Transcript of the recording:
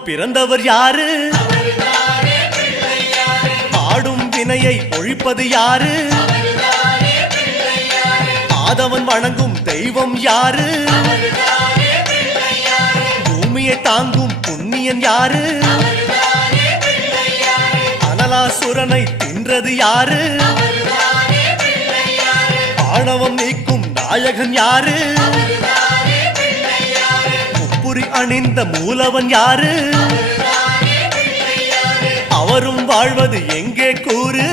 பிறந்தவர் யாரு? ஆடும் வினையை ஒழிப்பது யாரு? ஆதவன் வணங்கும் தெய்வம் யாரு? பூமியை தாங்கும் புண்ணியன் யாரு? அனலாசுரனை தின்றது யாரு? ஆணவம் நீக்கும் நாயகன் யாரு? முப்புரி அணிந்த மூலவன் யாரு? அவரும் வாழ்வது எங்கே கூறு?